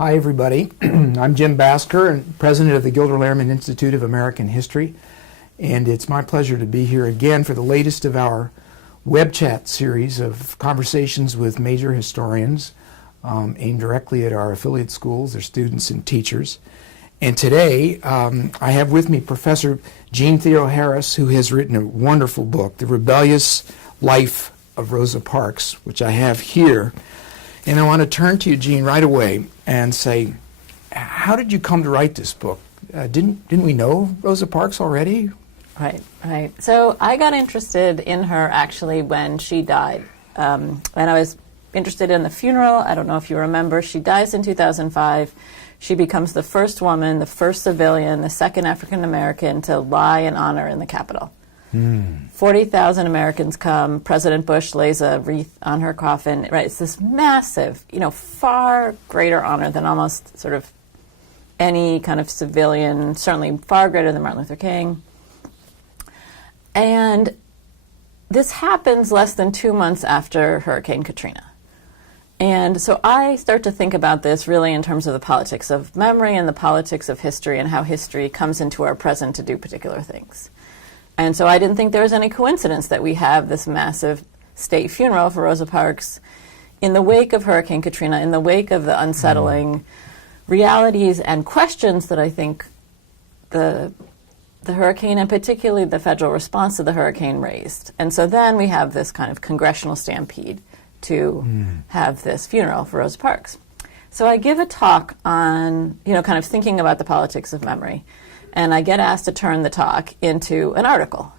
Hi, everybody. I'm Jim Basker, and president of the Gilder Lehrman Institute of American History, and it's my pleasure to be here again for the latest of our web chat series of conversations with major historians aimed directly at our affiliate schools, their students and teachers. And today, I have with me Professor Jeanne Theoharis, who has written a wonderful book, The Rebellious Life of Rosa Parks, which I have here. And I want to turn to you, Jeanne, right away and say, how did you come to write this book? Didn't we know Rosa Parks already? Right. So I got interested in her actually when she died. And I was interested in the funeral. I don't know if you remember. She dies in 2005. She becomes the first woman, the first civilian, the second African American to lie in honor in the Capitol. 40,000 Americans come. President Bush lays a wreath on her coffin. Right, it's this massive, far greater honor than almost sort of any kind of civilian, certainly far greater than Martin Luther King. And this happens less than 2 months after Hurricane Katrina. And so I start to think about this really in terms of the politics of memory and the politics of history and how history comes into our present to do particular things. And so I didn't think there was any coincidence that we have this massive state funeral for Rosa Parks in the wake of Hurricane Katrina, in the wake of the unsettling realities and questions that I think the hurricane, and particularly the federal response to the hurricane, raised. And so then we have this kind of congressional stampede to have this funeral for Rosa Parks. So I give a talk on, kind of thinking about the politics of memory. And I get asked to turn the talk into an article.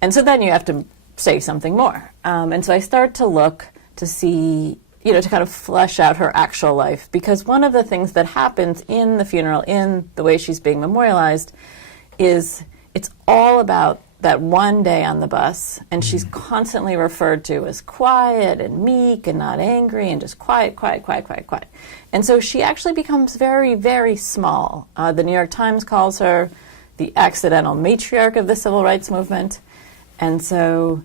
And so then you have to say something more. And so I start to look to see, to kind of flesh out her actual life. Because one of the things that happens in the funeral, in the way she's being memorialized, is it's all about that one day on the bus. And she's constantly referred to as quiet and meek and not angry and just quiet. And so she actually becomes very, very small. The New York Times calls her the accidental matriarch of the civil rights movement. And so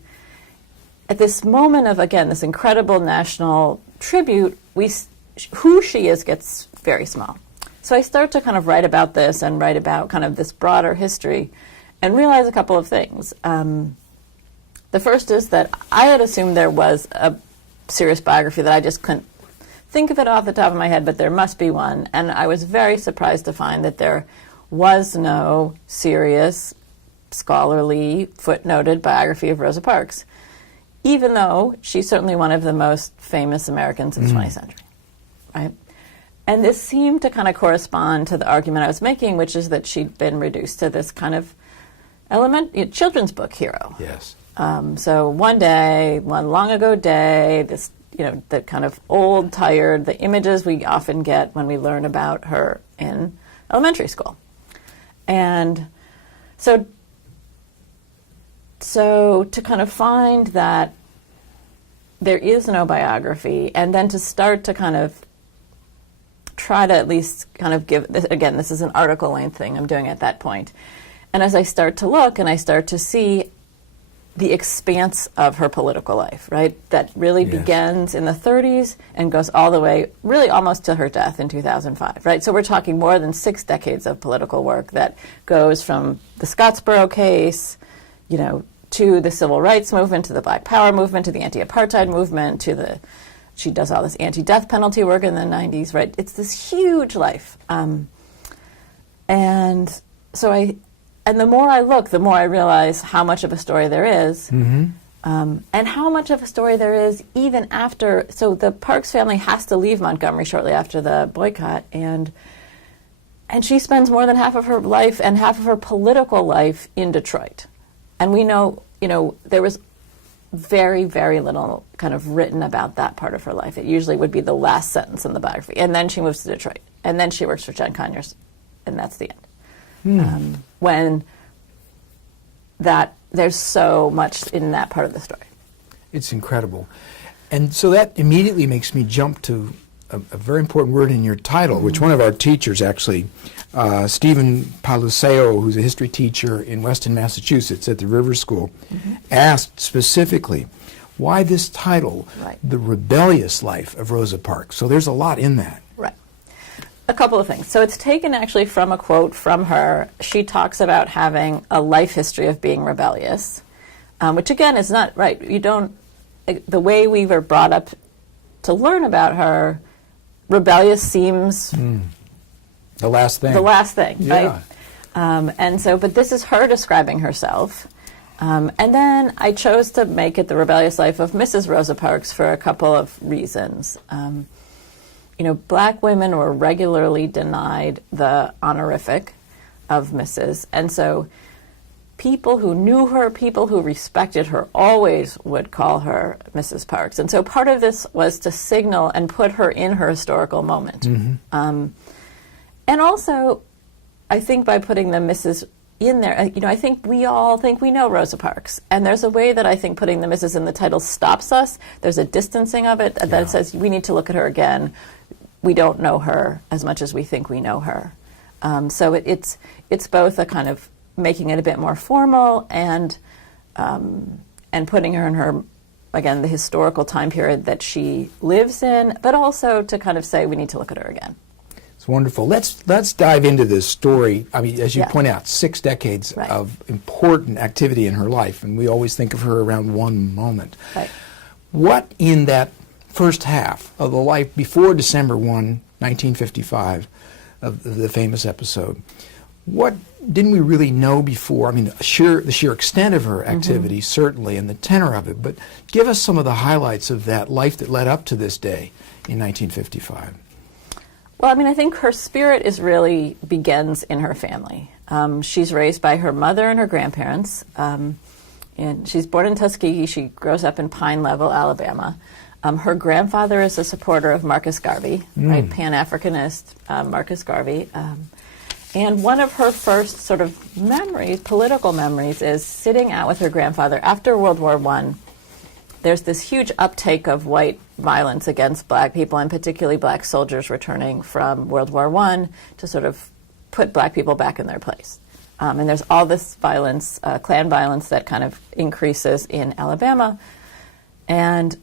at this moment of, again, this incredible national tribute, who she is gets very small. So I start to kind of write about this and write about kind of this broader history and realize a couple of things. The first is that I had assumed there was a serious biography that I just couldn't think of it off the top of my head, but there must be one. And I was very surprised to find that there was no serious, scholarly, footnoted biography of Rosa Parks, even though she's certainly one of the most famous Americans of the 20th century, right? And this seemed to kind of correspond to the argument I was making, which is that she'd been reduced to this kind of children's book hero. Yes. So one long ago day, this, the kind of old, tired, the images we often get when we learn about her in elementary school. And so to kind of find that there is no biography, and then to start to kind of try to at least kind of give, this is an article length thing I'm doing at that point. And as I start to look and I start to see the expanse of her political life, right, that really begins in the 30s and goes all the way, really almost to her death in 2005, right? So we're talking more than 6 decades of political work that goes from the Scottsboro case, to the civil rights movement, to the Black Power movement, to the anti-apartheid movement, she does all this anti-death penalty work in the 90s, right? It's this huge life. And the more I look, the more I realize how much of a story there is, and how much of a story there is even after. So the Parks family has to leave Montgomery shortly after the boycott, and she spends more than half of her life and half of her political life in Detroit. And we know, there was very, very little kind of written about that part of her life. It usually would be the last sentence in the biography. And then she moves to Detroit. And then she works for Jeanne, and that's the end. When there's so much in that part of the story. It's incredible. And so that immediately makes me jump to a very important word in your title, which one of our teachers actually, Stephen Paluseo, who's a history teacher in Weston, Massachusetts at the River School, asked specifically, why this title, The Rebellious Life of Rosa Parks? So there's a lot in that. Right. couple of things. So it's taken actually from a quote from her. She talks about having a life history of being rebellious, which again is not right. You don't, the way we were brought up to learn about her, rebellious seems the last thing. The last thing, Yeah. right? And so, but this is her describing herself. And then I chose to make it the rebellious life of Mrs. Rosa Parks for a couple of reasons. Black women were regularly denied the honorific of Mrs. And so people who knew her, people who respected her, always would call her Mrs. Parks. And so part of this was to signal and put her in her historical moment. And also, I think by putting the Mrs. in there, I think we all think we know Rosa Parks. And there's a way that I think putting the Mrs. in the title stops us. There's a distancing of it that it says we need to look at her again. We don't know her as much as we think we know her. So it's both a kind of making it a bit more formal and putting her in her, again, the historical time period that she lives in, but also to kind of say we need to look at her again. It's wonderful. Let's dive into this story. I mean, as you Yeah. point out, 6 decades Right. of important activity in her life, and we always think of her around one moment. Right. What in that first half of the life before December 1, 1955, of the famous episode, what didn't we really know before? I mean, the sheer extent of her activity, certainly, and the tenor of it, but give us some of the highlights of that life that led up to this day in 1955. Well, I mean, I think her spirit really begins in her family. She's raised by her mother and her grandparents, and she's born in Tuskegee. She grows up in Pine Level, Alabama. Her grandfather is a supporter of Marcus Garvey, right? Pan-Africanist Marcus Garvey. And one of her first sort of memories, political memories, is sitting out with her grandfather after World War I. There's this huge uptake of white violence against black people, and particularly black soldiers returning from World War I to sort of put black people back in their place. And there's all this violence, Klan violence, that kind of increases in Alabama. And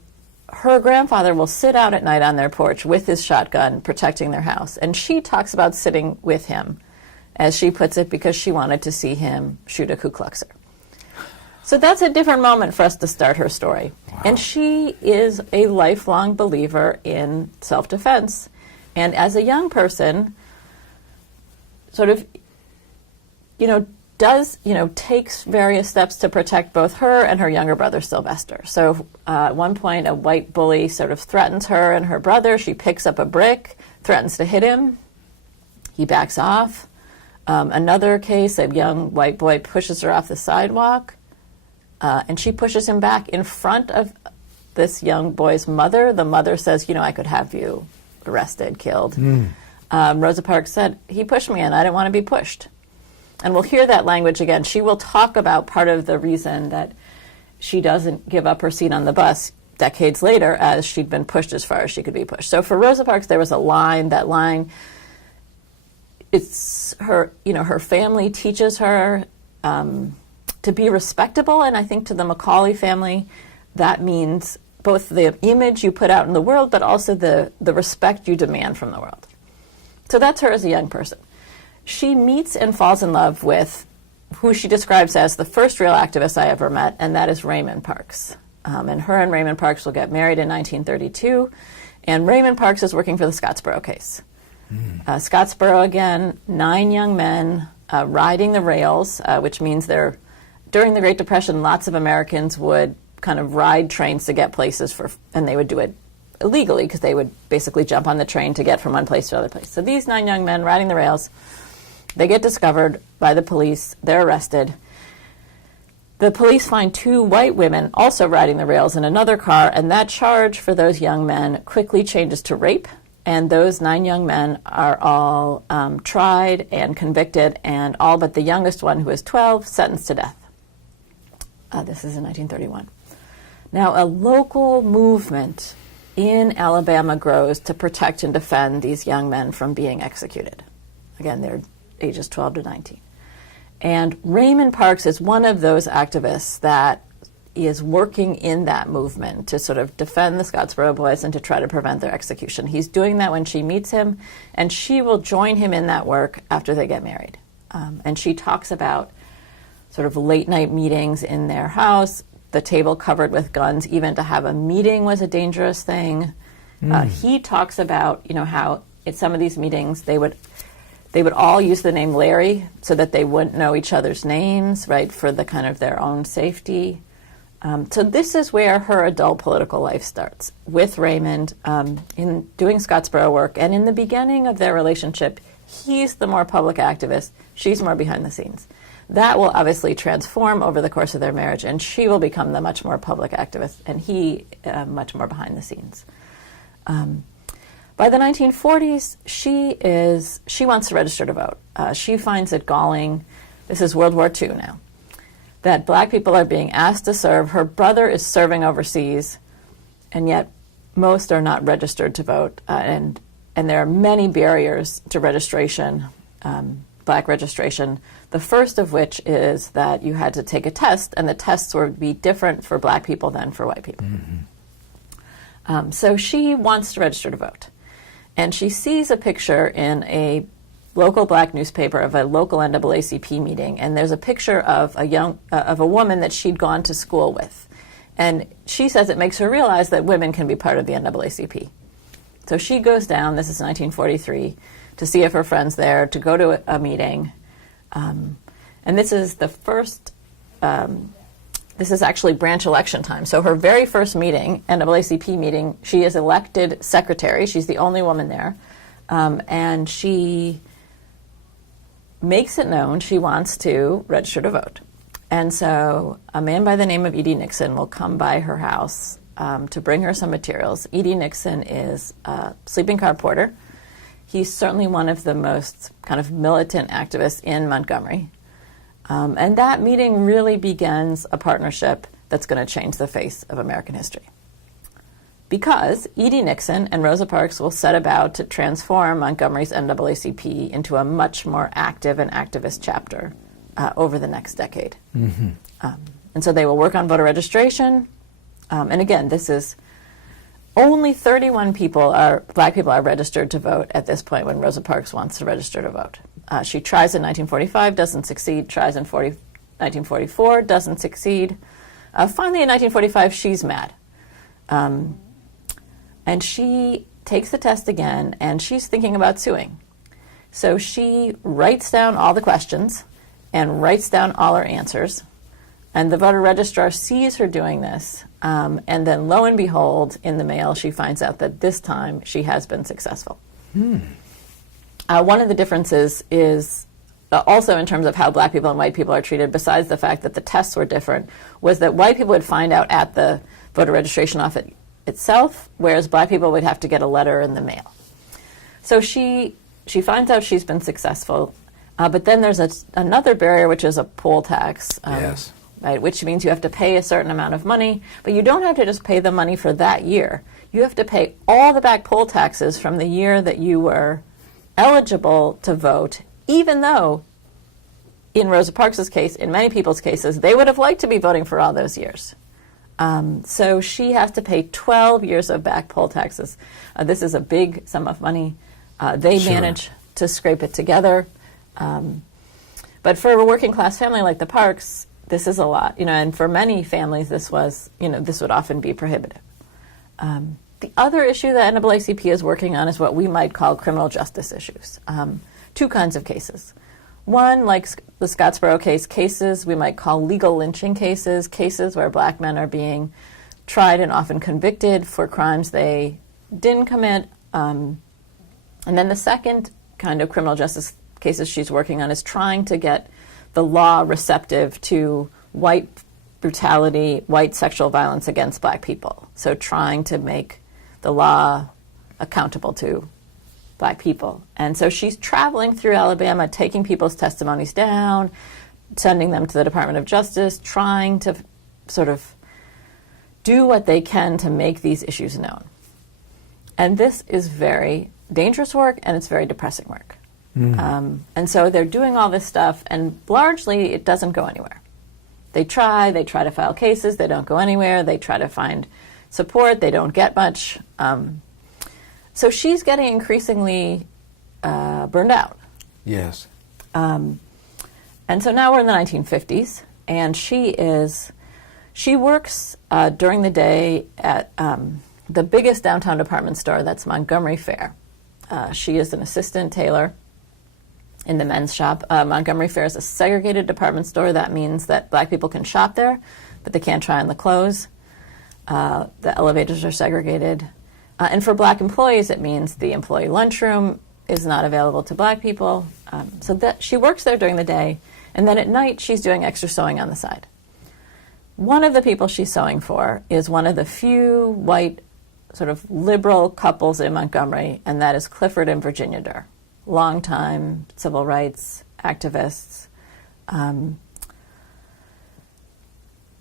her grandfather will sit out at night on their porch with his shotgun protecting their house. And she talks about sitting with him, as she puts it, because she wanted to see him shoot a Ku Kluxer. So that's a different moment for us to start her story. Wow. And she is a lifelong believer in self-defense. And as a young person, sort of, takes various steps to protect both her and her younger brother, Sylvester. So at one point, a white bully sort of threatens her and her brother. She picks up a brick, threatens to hit him. He backs off. Another case, a young white boy pushes her off the sidewalk. And she pushes him back in front of this young boy's mother. The mother says, I could have you arrested, killed. Rosa Parks said, he pushed me and I didn't want to be pushed. And we'll hear that language again. She will talk about part of the reason that she doesn't give up her seat on the bus decades later, as she'd been pushed as far as she could be pushed. So for Rosa Parks, there was a line, that line, it's her, her family teaches her to be respectable, and I think to the Macaulay family, that means both the image you put out in the world, but also the respect you demand from the world. So that's her as a young person. She meets and falls in love with who she describes as the first real activist I ever met, and that is Raymond Parks. And her and Raymond Parks will get married in 1932, and Raymond Parks is working for the Scottsboro case. Scottsboro, again, 9 young men riding the rails, which means during the Great Depression, lots of Americans would kind of ride trains to get places and they would do it illegally because they would basically jump on the train to get from one place to another place. So these 9 young men riding the rails, they get discovered by the police. They're arrested. The police find 2 white women also riding the rails in another car, and that charge for those young men quickly changes to rape. And those 9 young men are all tried and convicted, and all but the youngest one, who is 12, sentenced to death. This is in 1931. Now, a local movement in Alabama grows to protect and defend these young men from being executed. Again, they're ages 12 to 19. And Raymond Parks is one of those activists that is working in that movement to sort of defend the Scottsboro boys and to try to prevent their execution. He's doing that when she meets him, and she will join him in that work after they get married. And she talks about sort of late night meetings in their house, the table covered with guns. Even to have a meeting was a dangerous thing. He talks about, how at some of these meetings they would all use the name Larry so that they wouldn't know each other's names, right, for the kind of their own safety. So this is where her adult political life starts, with Raymond in doing Scottsboro work. And in the beginning of their relationship, he's the more public activist, she's more behind the scenes. That will obviously transform over the course of their marriage, and she will become the much more public activist, and he much more behind the scenes. By the 1940s, she wants to register to vote. She finds it galling, this is World War II now, that black people are being asked to serve. Her brother is serving overseas, and yet most are not registered to vote. And there are many barriers to registration, black registration. The first of which is that you had to take a test, and the tests would be different for black people than for white people. So she wants to register to vote. And she sees a picture in a local black newspaper of a local NAACP meeting, and there's a picture of a woman that she'd gone to school with. And she says it makes her realize that women can be part of the NAACP. So she goes down, this is 1943, to see if her friend's there, to go to a meeting. And this is the first, this is actually branch election time. So her very first meeting, NAACP meeting, she is elected secretary. She's the only woman there. And she makes it known she wants to register to vote. And so a man by the name of E.D. Nixon will come by her house to bring her some materials. E.D. Nixon is a sleeping car porter. He's certainly one of the most kind of militant activists in Montgomery. And that meeting really begins a partnership that's going to change the face of American history. Because E.D. Nixon and Rosa Parks will set about to transform Montgomery's NAACP into a much more active and activist chapter over the next decade. And so they will work on voter registration. And again, this is only 31 black people are registered to vote at this point when Rosa Parks wants to register to vote. She tries in 1945, doesn't succeed, tries in 1944, doesn't succeed. Finally, in 1945, she's mad. And she takes the test again, and she's thinking about suing. So she writes down all the questions and writes down all her answers. And the voter registrar sees her doing this. And then, lo and behold, in the mail, she finds out that this time she has been successful. One of the differences is also in terms of how black people and white people are treated, besides the fact that the tests were different, was that white people would find out at the voter registration office itself, whereas black people would have to get a letter in the mail. So she finds out she's been successful, but then there's another barrier, which is a poll tax, Yes. right, which means you have to pay a certain amount of money, but you don't have to just pay the money for that year. You have to pay all the back poll taxes from the year that you were eligible to vote, even though, in Rosa Parks' case, in many people's cases, they would have liked to be voting for all those years. So she has to pay 12 years of back poll taxes. This is a big sum of money. They manage to scrape it together. But for a working class family like the Parks, this is a lot. And for many families, this would often be prohibitive. The other issue that NAACP is working on is what we might call criminal justice issues. Two kinds of cases. One, like the Scottsboro case, cases we might call legal lynching cases, cases where black men are being tried and often convicted for crimes they didn't commit. And then the second kind of criminal justice cases she's working on is trying to get the law receptive to white brutality, white sexual violence against black people. So trying to make the law accountable to black people. And so she's traveling through Alabama, taking people's testimonies down, sending them to the Department of Justice, trying to sort of do what they can to make these issues known. And this is very dangerous work, and it's very depressing work. And so they're doing all this stuff, and largely it doesn't go anywhere. They try to file cases, they don't go anywhere, they try to find support, they don't get much. So she's getting increasingly burned out. Yes. And so now we're in the 1950s, and she works during the day at the biggest downtown department store, that's Montgomery Fair. She is an assistant tailor in the men's shop. Montgomery Fair is a segregated department store. That means that black people can shop there, but they can't try on the clothes. The elevators are segregated. And for black employees, it means the employee lunchroom is not available to black people. So that she works there during the day, and then at night she's doing extra sewing on the side. One of the people she's sewing for is one of the few white sort of liberal couples in Montgomery, and that is Clifford and Virginia Durr, longtime civil rights activists.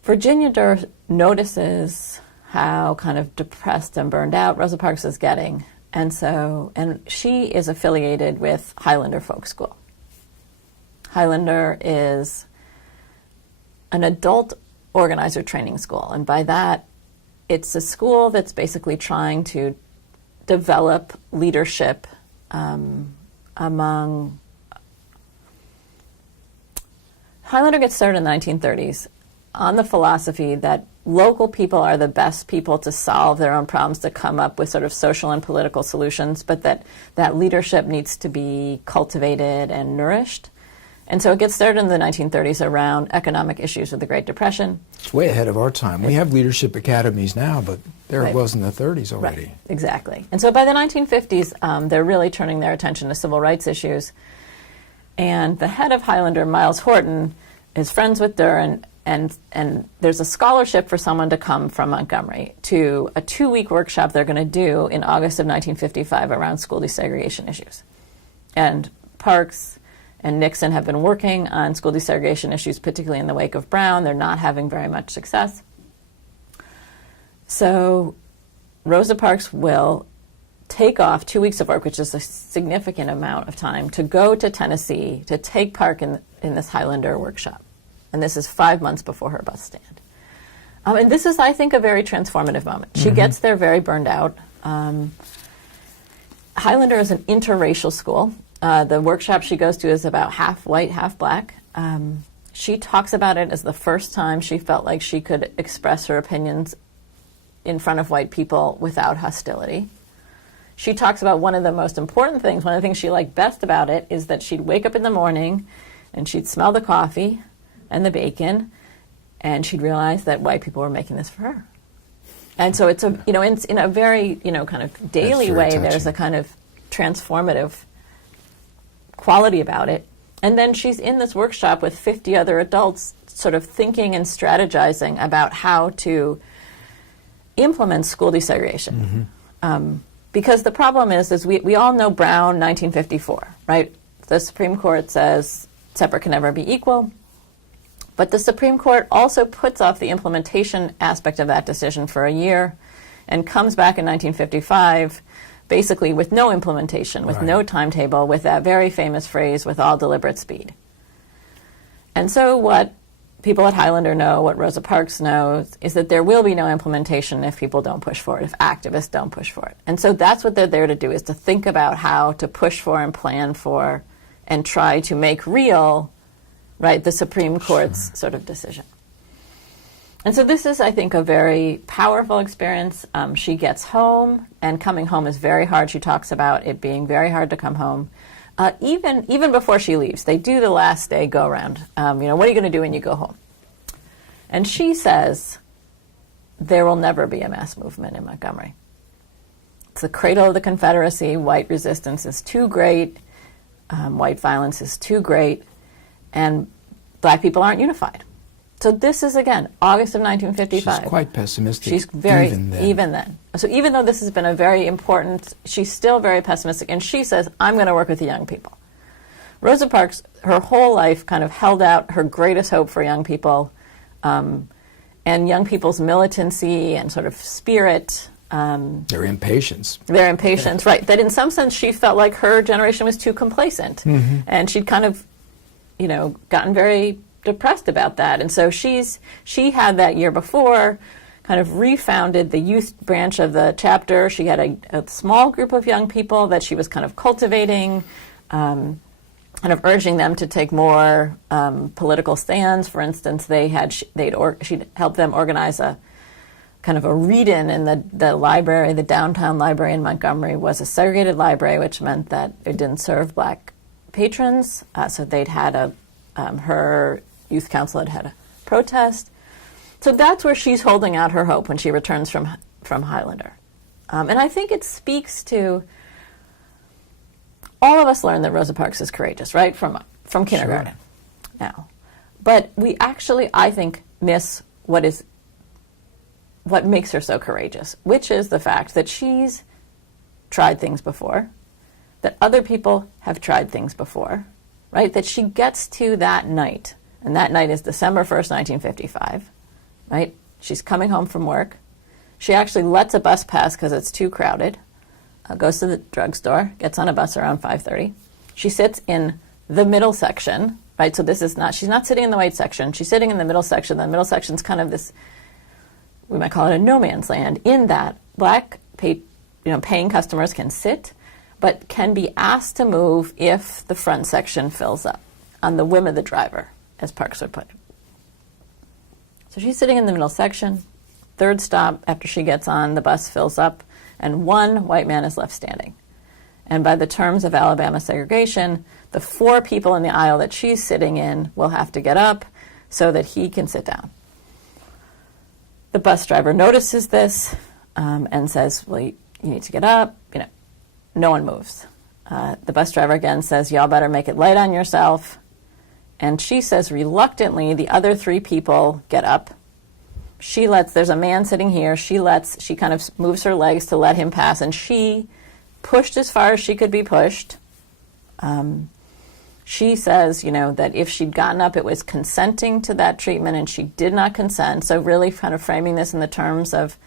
Virginia Durr notices how kind of depressed and burned out Rosa Parks is getting, and she is affiliated with Highlander Folk School. Highlander is an adult organizer training school, and by that, it's a school that's basically trying to develop leadership among... Highlander gets started in the 1930s on the philosophy that local people are the best people to solve their own problems, to come up with sort of social and political solutions, but that leadership needs to be cultivated and nourished. And so it gets started in the 1930s around economic issues with the Great Depression. It's way ahead of our time. We have leadership academies now, but there it was in the 30s already. Right, exactly. And so by the 1950s, they're really turning their attention to civil rights issues. And the head of Highlander, Miles Horton, is friends with Durr, and there's a scholarship for someone to come from Montgomery to a 2-week workshop they're going to do in August of 1955 around school desegregation issues. And Parks and Nixon have been working on school desegregation issues, particularly in the wake of Brown. They're not having very much success. So Rosa Parks will take off 2 weeks of work, which is a significant amount of time, to go to Tennessee to take part in this Highlander workshop. And this is 5 months before her bus stand. And this is, I think, a very transformative moment. She gets there very burned out. Highlander is an interracial school. The workshop she goes to is about half white, half black. She talks about it as the first time she felt like she could express her opinions in front of white people without hostility. She talks about one of the most important things, one of the things she liked best about it, is that she'd wake up in the morning and she'd smell the coffee and the bacon, and she'd realize that white people were making this for her. And so it's in a very, kind of daily way, touching. There's a kind of transformative quality about it. And then she's in this workshop with 50 other adults sort of thinking and strategizing about how to implement school desegregation. Because the problem is we all know Brown, 1954, right? The Supreme Court says separate can never be equal. But the Supreme Court also puts off the implementation aspect of that decision for a year and comes back in 1955 basically with no implementation, with no timetable, with that very famous phrase, with all deliberate speed. And so what people at Highlander know, what Rosa Parks knows, is that there will be no implementation if people don't push for it, if activists don't push for it. And so that's what they're there to do, is to think about how to push for and plan for and try to make real, the Supreme Court's sort of decision. And so this is, I think, a very powerful experience. She gets home, and coming home is very hard. She talks about it being very hard to come home. Even before she leaves, they do the last day go-around. What are you going to do when you go home? And she says, there will never be a mass movement in Montgomery. It's the cradle of the Confederacy. White resistance is too great. White violence is too great. And black people aren't unified. So this is, again, August of 1955. She's quite pessimistic. She's very, even then. So even though this has been a very important, she's still very pessimistic. And she says, I'm going to work with the young people. Rosa Parks, her whole life, kind of held out her greatest hope for young people, and young people's militancy and sort of spirit. Their impatience. Their impatience, right. That in some sense she felt like her generation was too complacent. And she'd kind of, gotten very depressed about that. And so she had that year before kind of refounded the youth branch of the chapter. She had a small group of young people that she was kind of cultivating, kind of urging them to take more political stands. For instance, she'd helped them organize a kind of a read-in in the library. The downtown library in Montgomery was a segregated library, which meant that it didn't serve black patrons. So they'd had her youth council had a protest. So that's where she's holding out her hope when she returns from Highlander. And I think it speaks to all of us learn that Rosa Parks is courageous, right? From kindergarten now. But we actually, I think, miss what makes her so courageous, which is the fact that she's tried things before, that other people have tried things before, right? That she gets to that night, and that night is December 1st, 1955, right? She's coming home from work. She actually lets a bus pass because it's too crowded, goes to the drugstore, gets on a bus around 5:30. She sits in the middle section, right? So she's not sitting in the white section. She's sitting in the middle section. The middle section's kind of this, we might call it a no man's land, in that black paying customers can sit, but can be asked to move if the front section fills up, on the whim of the driver, as Parks would put it. So she's sitting in the middle section. Third stop after she gets on, the bus fills up, and one white man is left standing. And by the terms of Alabama segregation, the 4 people in the aisle that she's sitting in will have to get up so that he can sit down. The bus driver notices this and says, well, you need to get up. No one moves. The bus driver again says, y'all better make it light on yourself. And she says reluctantly, the other 3 people get up. There's a man sitting here. She kind of moves her legs to let him pass, and she pushed as far as she could be pushed. She says, that if she'd gotten up, it was consenting to that treatment, and she did not consent. So really kind of framing this in the terms of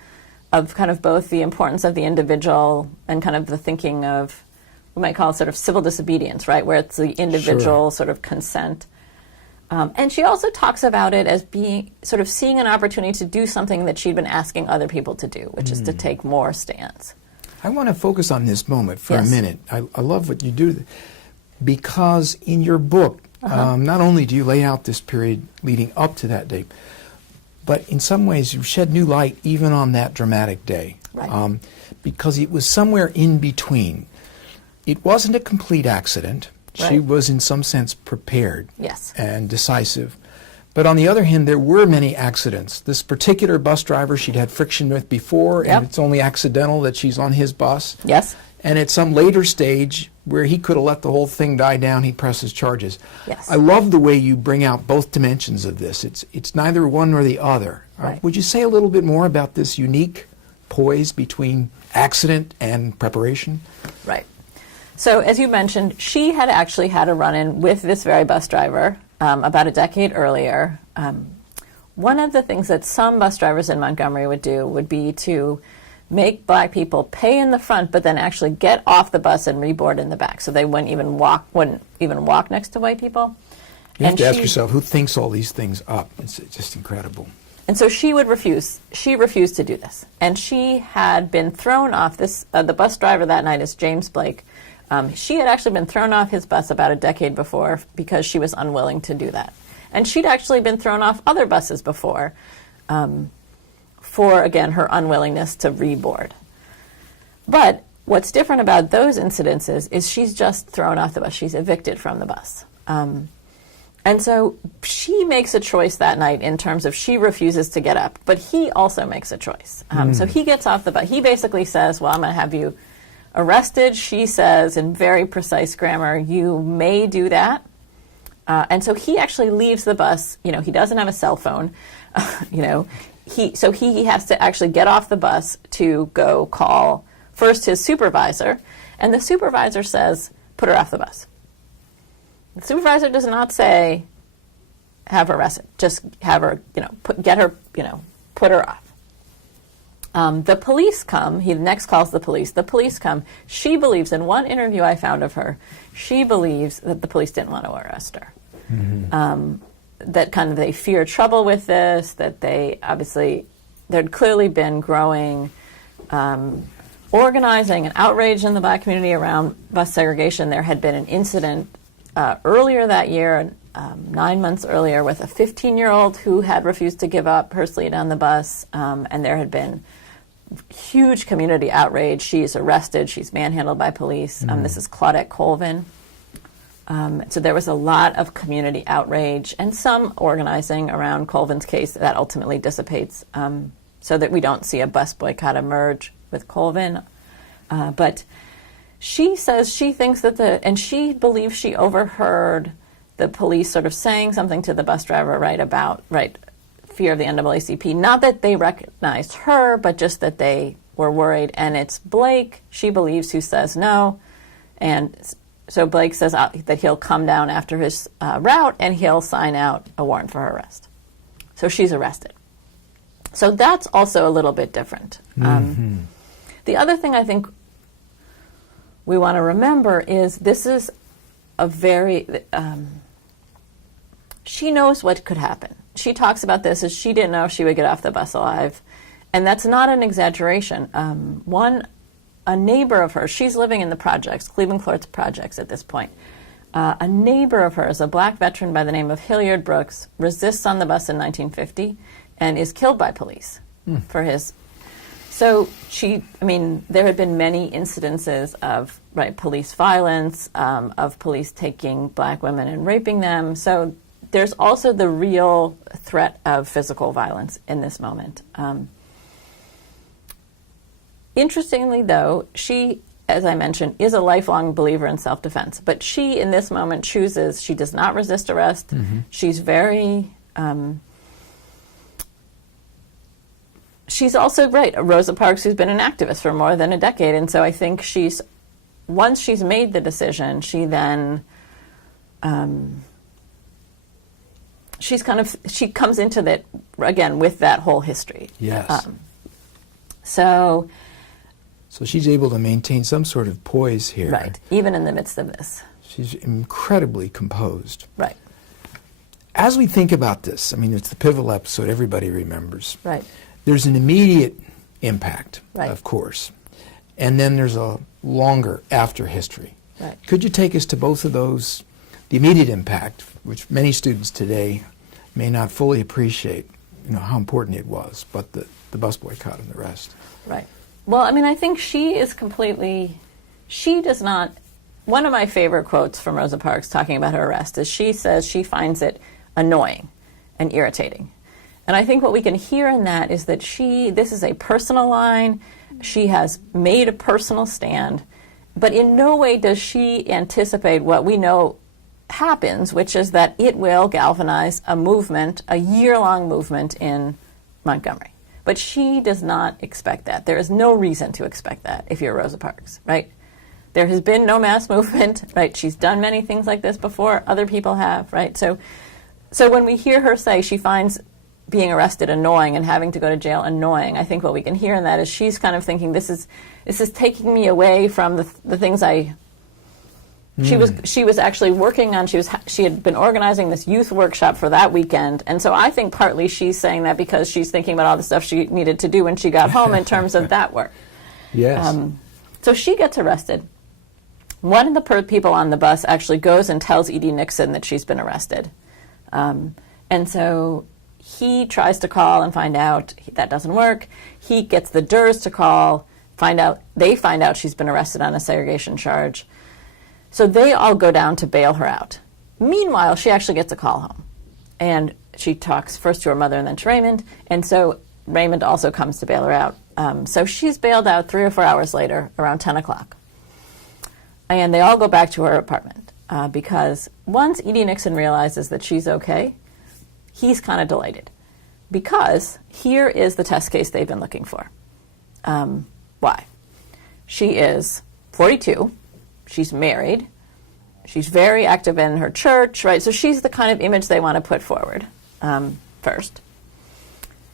kind of both the importance of the individual and kind of the thinking of, we might call it sort of civil disobedience, right, where it's the individual sort of consent. And she also talks about it as being sort of seeing an opportunity to do something that she'd been asking other people to do, which is to take more stands. I want to focus on this moment for a minute. I love what you do, because in your book, not only do you lay out this period leading up to that day, but in some ways you shed new light even on that dramatic day, right. Because it was somewhere in between. It wasn't a complete accident. Right. She was in some sense prepared Yes. and decisive. But on the other hand, there were many accidents. This particular bus driver she'd had friction with before, Yep. and it's only accidental that she's on his bus. Yes. And at some later stage, where he could have let the whole thing die down, he presses charges. Yes. I love the way you bring out both dimensions of this. It's neither one nor the other. Right. Would you say a little bit more about this unique poise between accident and preparation? Right. So as you mentioned, she had actually had a run-in with this very bus driver about a decade earlier. One of the things that some bus drivers in Montgomery would do would be to make black people pay in the front, but then actually get off the bus and reboard in the back, so they wouldn't even walk next to white people. You have to ask yourself, who thinks all these things up? It's just incredible. And so she would refuse. She refused to do this, and she had been thrown off this. The bus driver that night is James Blake. She had actually been thrown off his bus about a decade before because she was unwilling to do that. And she'd actually been thrown off other buses before for, again, her unwillingness to reboard. But what's different about those incidences is she's just thrown off the bus. She's evicted from the bus. And so she makes a choice that night in terms of she refuses to get up, but he also makes a choice. So he gets off the bus. He basically says, well, I'm going to have you arrested. She says in very precise grammar, you may do that. And so he actually leaves the bus. He doesn't have a cell phone. He has to actually get off the bus to go call first his supervisor. And the supervisor says, put her off the bus. The supervisor does not say, have her arrested. Just have her, put her off. The police come. He next calls the police. The police come. She believes, in one interview I found of her, she believes that the police didn't want to arrest her. Mm-hmm. that kind of they fear trouble with this, that they obviously, there'd clearly been growing organizing and outrage in the Black community around bus segregation. There had been an incident earlier that year, 9 months earlier, with a 15-year-old who had refused to give up her seat on the bus, and there had been huge community outrage. She's arrested. She's manhandled by police. This is Claudette Colvin. So there was a lot of community outrage and some organizing around Colvin's case that ultimately dissipates, so that we don't see a bus boycott emerge with Colvin. But she says she thinks that and she believes she overheard the police sort of saying something to the bus driver, about fear of the NAACP. Not that they recognized her, but just that they were worried. And it's Blake, she believes, who says no. And so Blake says that he'll come down after his route and he'll sign out a warrant for her arrest. So she's arrested. So that's also a little bit different. The other thing I think we want to remember is this is a very, she knows what could happen. She talks about this as she didn't know if she would get off the bus alive. And that's not an exaggeration. A neighbor of hers, she's living in the projects, Cleveland Courts projects at this point. A neighbor of hers, a Black veteran by the name of Hilliard Brooks, resists on the bus in 1950 and is killed by police for his. So there had been many incidences of police violence, of police taking Black women and raping them. So there's also the real threat of physical violence in this moment. Interestingly, though, she, as I mentioned, is a lifelong believer in self-defense. But she, in this moment, chooses, she does not resist arrest. She's very, she's also, Rosa Parks, who's been an activist for more than a decade. And so I think once she's made the decision, she then, she comes into that, again, with that whole history. Yes. So she's able to maintain some sort of poise here. Right, even in the midst of this. She's incredibly composed. Right. As we think about this, it's the pivotal episode everybody remembers. Right. There's an immediate impact, right, of course, and then there's a longer after history. Right. Could you take us to both of those, the immediate impact, which many students today may not fully appreciate, how important it was, but the bus boycott and the rest. Right. Well, I think she does not, one of my favorite quotes from Rosa Parks talking about her arrest is she says she finds it annoying and irritating. And I think what we can hear in that is that this is a personal line, she has made a personal stand, but in no way does she anticipate what we know happens, which is that it will galvanize a movement, a year-long movement in Montgomery. But she does not expect that. There is no reason to expect that if you're Rosa Parks, right? There has been no mass movement, right? She's done many things like this before. Other people have, right? So when we hear her say she finds being arrested annoying and having to go to jail annoying, I think what we can hear in that is she's kind of thinking this is taking me away from the things She was actually working on, she had been organizing this youth workshop for that weekend. And so I think partly she's saying that because she's thinking about all the stuff she needed to do when she got home in terms of that work. Yes. So she gets arrested. One of the people on the bus actually goes and tells E.D. Nixon that she's been arrested. And so he tries to call and find out. That doesn't work. He gets the DERS to call, they find out she's been arrested on a segregation charge. So they all go down to bail her out. Meanwhile, she actually gets a call home. And she talks first to her mother and then to Raymond. And so Raymond also comes to bail her out. So she's bailed out 3 or 4 hours later, around 10 o'clock. And they all go back to her apartment because once E.D. Nixon realizes that she's okay, he's kind of delighted. Because here is the test case they've been looking for. Why? She is 42. She's married. She's very active in her church, right? So she's the kind of image they want to put forward, first.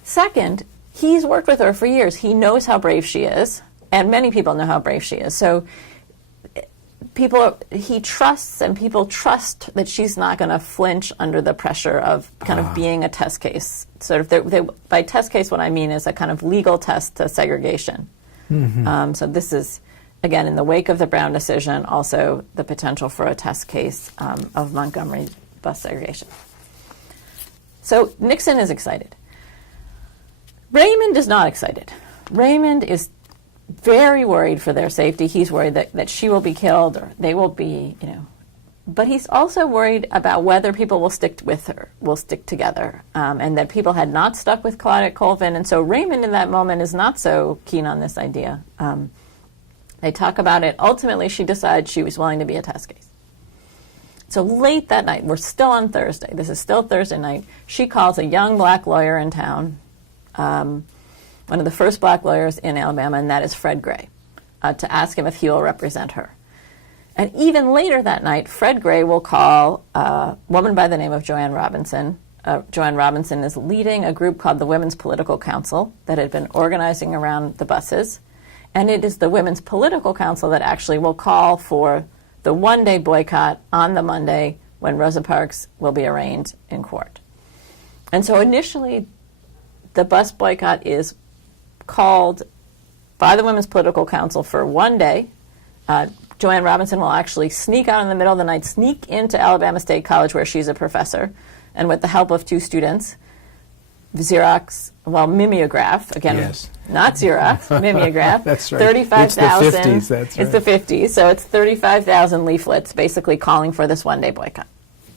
Second, he's worked with her for years. He knows how brave she is, and many people know how brave she is. So he trusts, and people trust that she's not going to flinch under the pressure of kind of being a test case. Sort of, by test case, what I mean is a kind of legal test to segregation. So this is, again, in the wake of the Brown decision, also the potential for a test case of Montgomery bus segregation. So Nixon is excited. Raymond is not excited. Raymond is very worried for their safety. He's worried that she will be killed, or they will be, But he's also worried about whether people will stick with her, will stick together, and that people had not stuck with Claudette Colvin. And so Raymond in that moment is not so keen on this idea. They talk about it. Ultimately, she decides she was willing to be a test case. So late that night, we're still on Thursday. This is still Thursday night. She calls a young black lawyer in town, one of the first black lawyers in Alabama, and that is Fred Gray, to ask him if he will represent her. And even later that night, Fred Gray will call a woman by the name of Joanne Robinson. Joanne Robinson is leading a group called the Women's Political Council that had been organizing around the buses. And it is the Women's Political Council that actually will call for the one-day boycott on the Monday when Rosa Parks will be arraigned in court. And so initially, the bus boycott is called by the Women's Political Council for one day. Joanne Robinson will actually sneak out in the middle of the night, sneak into Alabama State College where she's a professor, and with the help of two students, mimeograph, again, yes. Not Xerox, mimeograph. That's right. 35,000. It's the 50s, that's right. It's the 50s, so it's 35,000 leaflets basically calling for this one-day boycott.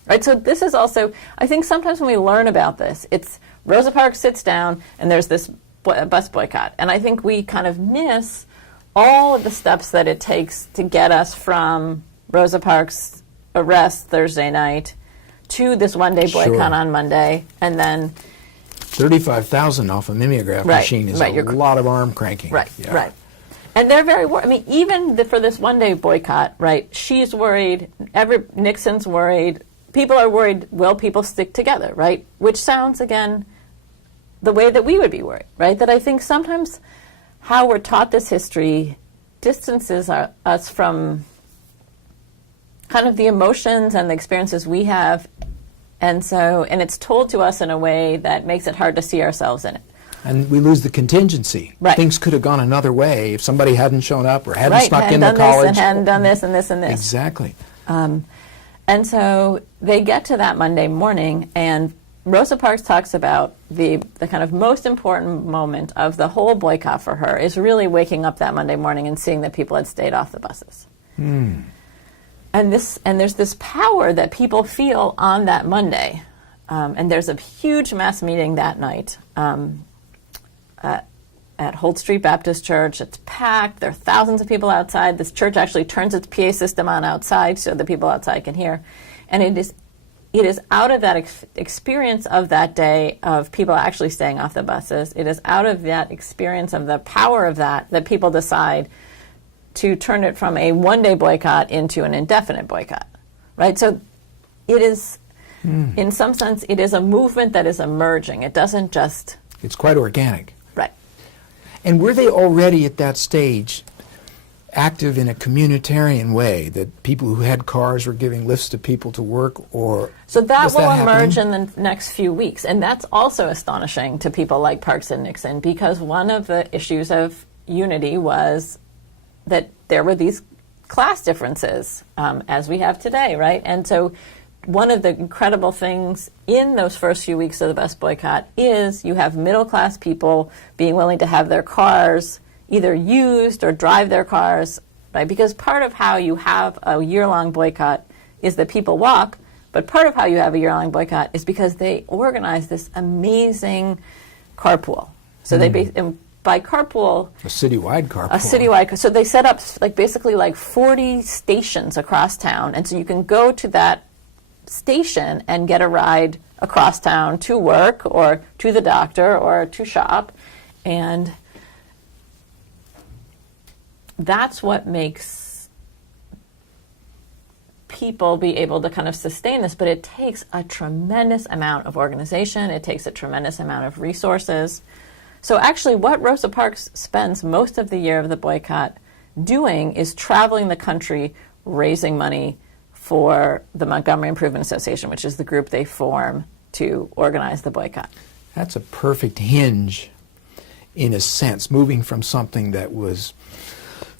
Right, so this is also, I think sometimes when we learn about this, it's Rosa Parks sits down and there's this bus boycott. And I think we kind of miss all of the steps that it takes to get us from Rosa Parks' arrest Thursday night to this one-day boycott on Monday, and then 35,000 off a mimeograph machine is a lot of arm cranking. Right, right. And they're very worried. I mean, even for this one-day boycott, right, she's worried, Nixon's worried, people are worried, will people stick together, right? Which sounds, again, the way that we would be worried, right? That I think sometimes how we're taught this history distances us from kind of the emotions and the experiences we have, and it's told to us in a way that makes it hard to see ourselves in it. And we lose the contingency. Right. Things could have gone another way if somebody hadn't shown up or hadn't snuck into college. And hadn't done this and this and this. Exactly. And so they get to that Monday morning, and Rosa Parks talks about the kind of most important moment of the whole boycott for her is really waking up that Monday morning and seeing that people had stayed off the buses. And there's this power that people feel on that Monday. And there's a huge mass meeting that night at Holt Street Baptist Church. It's packed. There are thousands of people outside. This church actually turns its PA system on outside so the people outside can hear. And it is out of that experience of that day of people actually staying off the buses. It is out of that experience of the power of that people decide to turn it from a one-day boycott into an indefinite boycott, right? So it is, in some sense, it is a movement that is emerging. It doesn't just... It's quite organic. Right. And were they already at that stage active in a communitarian way, that people who had cars were giving lifts to people to work, or... So that will emerge in the next few weeks, and that's also astonishing to people like Parks and Nixon, because one of the issues of unity was that there were these class differences, as we have today, right? And so one of the incredible things in those first few weeks of the bus boycott is you have middle-class people being willing to have their cars either used or drive their cars, right? Because part of how you have a year-long boycott is that people walk, but part of how you have a year-long boycott is because they organize this amazing carpool. So by carpool, a citywide carpool. A citywide. So they set up basically 40 stations across town, and so you can go to that station and get a ride across town to work or to the doctor or to shop, and that's what makes people be able to kind of sustain this. But it takes a tremendous amount of organization. It takes a tremendous amount of resources. So actually what Rosa Parks spends most of the year of the boycott doing is traveling the country raising money for the Montgomery Improvement Association, which is the group they form to organize the boycott. That's a perfect hinge, in a sense, moving from something that was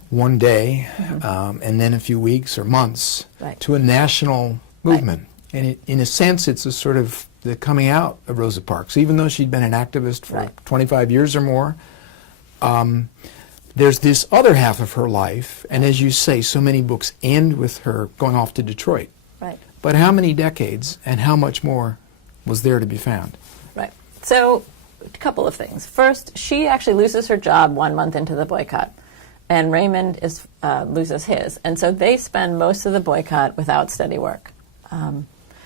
one day and then a few weeks or months to a national movement. And in a sense, it's a sort of the coming out of Rosa Parks. Even though she'd been an activist for 25 years or more, there's this other half of her life, and as you say, so many books end with her going off to Detroit. Right. But how many decades and how much more was there to be found? Right. So, a couple of things. First, she actually loses her job 1 month into the boycott, and Raymond loses his. And so they spend most of the boycott without steady work.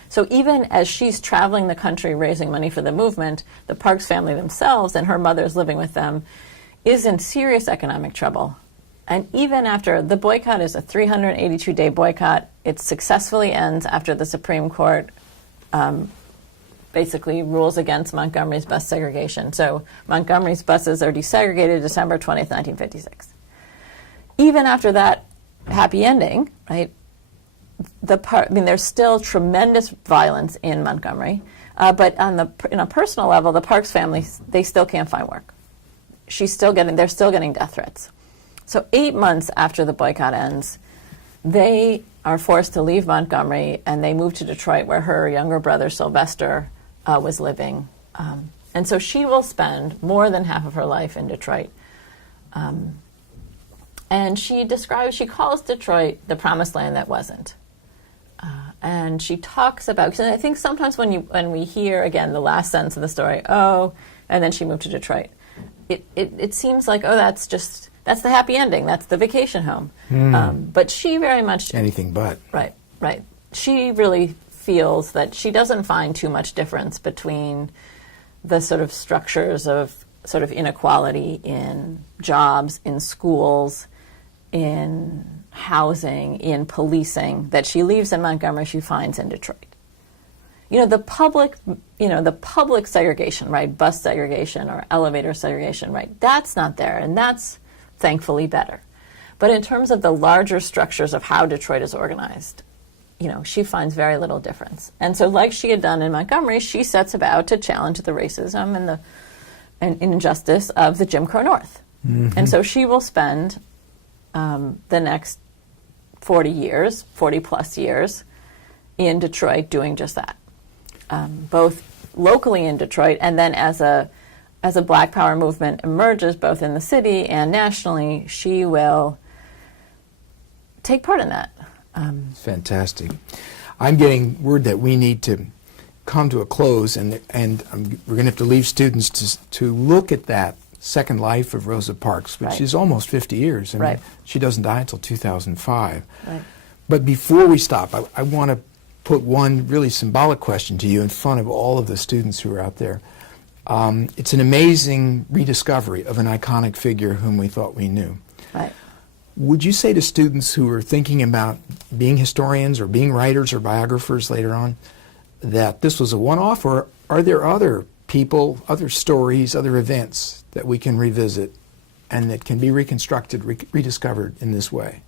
So even as she's traveling the country raising money for the movement, the Parks family themselves, and her mother's living with them, is in serious economic trouble. And even after the boycott is a 382-day boycott, it successfully ends after the Supreme Court basically rules against Montgomery's bus segregation. So Montgomery's buses are desegregated December 20th, 1956. Even after that happy ending, right, there's still tremendous violence in Montgomery, but in a personal level, the Parks family, they still can't find work. They're still getting death threats. So 8 months after the boycott ends, they are forced to leave Montgomery and they move to Detroit, where her younger brother Sylvester was living. And so she will spend more than half of her life in Detroit. And she calls Detroit the promised land that wasn't. And she talks about, because I think sometimes when we hear, again, the last sentence of the story, and then she moved to Detroit, it seems like, that's the happy ending, that's the vacation home. But she very much... Anything but. Right. She really feels that she doesn't find too much difference between the sort of structures of sort of inequality in jobs, in schools, in housing, in policing, that she leaves in Montgomery, she finds in Detroit. The public segregation, right, bus segregation or elevator segregation, right, that's not there, and that's thankfully better. But in terms of the larger structures of how Detroit is organized, she finds very little difference. And so, like she had done in Montgomery, she sets about to challenge the racism and injustice of the Jim Crow North. Mm-hmm. And so she will spend the next 40 plus years in Detroit doing just that. Both locally in Detroit, and then as a Black Power movement emerges both in the city and nationally, she will take part in that. Fantastic. I'm getting word that we need to come to a close, and we're going to have to leave students to look at that second life of Rosa Parks, which is almost 50 years. I mean, she doesn't die until 2005. Right. But before we stop, I want to put one really symbolic question to you in front of all of the students who are out there. It's an amazing rediscovery of an iconic figure whom we thought we knew. Right. Would you say to students who are thinking about being historians or being writers or biographers later on that this was a one-off, or are there other people, other stories, other events that we can revisit and that can be reconstructed, rediscovered in this way?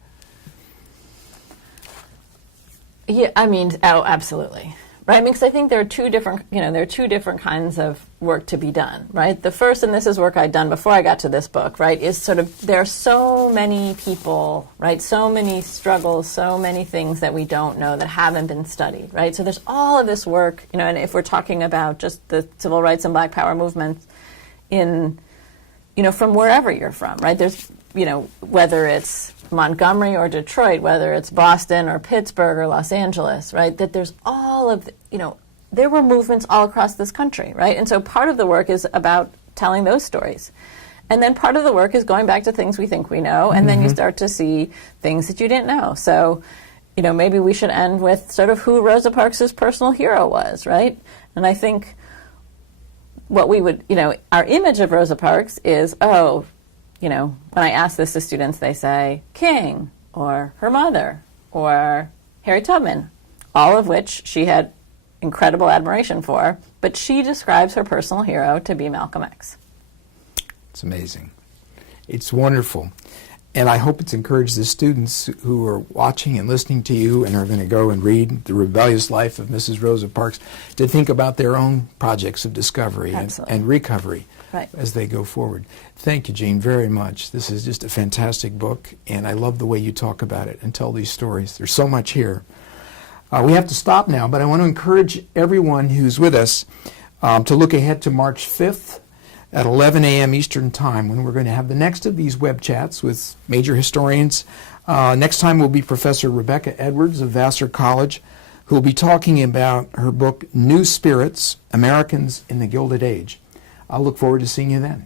Yeah, absolutely. Right, because I think there are two different kinds of work to be done, right? The first, and this is work I'd done before I got to this book, right, is sort of, there are so many people, right, so many struggles, so many things that we don't know that haven't been studied, right? So there's all of this work, and if we're talking about just the civil rights and Black Power movements in, from wherever you're from, right? There's, whether it's Montgomery or Detroit, whether it's Boston or Pittsburgh or Los Angeles, right, that there's all of, there were movements all across this country, right? And so part of the work is about telling those stories. And then part of the work is going back to things we think we know, and then you start to see things that you didn't know. So, maybe we should end with sort of who Rosa Parks' personal hero was, right? And I think what we would, our image of Rosa Parks is, when I ask this to students, they say King, or her mother, or Harriet Tubman, all of which she had incredible admiration for, but she describes her personal hero to be Malcolm X. It's amazing. It's wonderful. And I hope it's encouraged the students who are watching and listening to you and are going to go and read The Rebellious Life of Mrs. Rosa Parks to think about their own projects of discovery and recovery as they go forward. Thank you, Jeanne, very much. This is just a fantastic book, and I love the way you talk about it and tell these stories. There's so much here. We have to stop now, but I want to encourage everyone who's with us to look ahead to March 5th at 11 a.m. Eastern Time, when we're going to have the next of these web chats with major historians. Next time will be Professor Rebecca Edwards of Vassar College, who will be talking about her book, New Spirits, Americans in the Gilded Age. I'll look forward to seeing you then.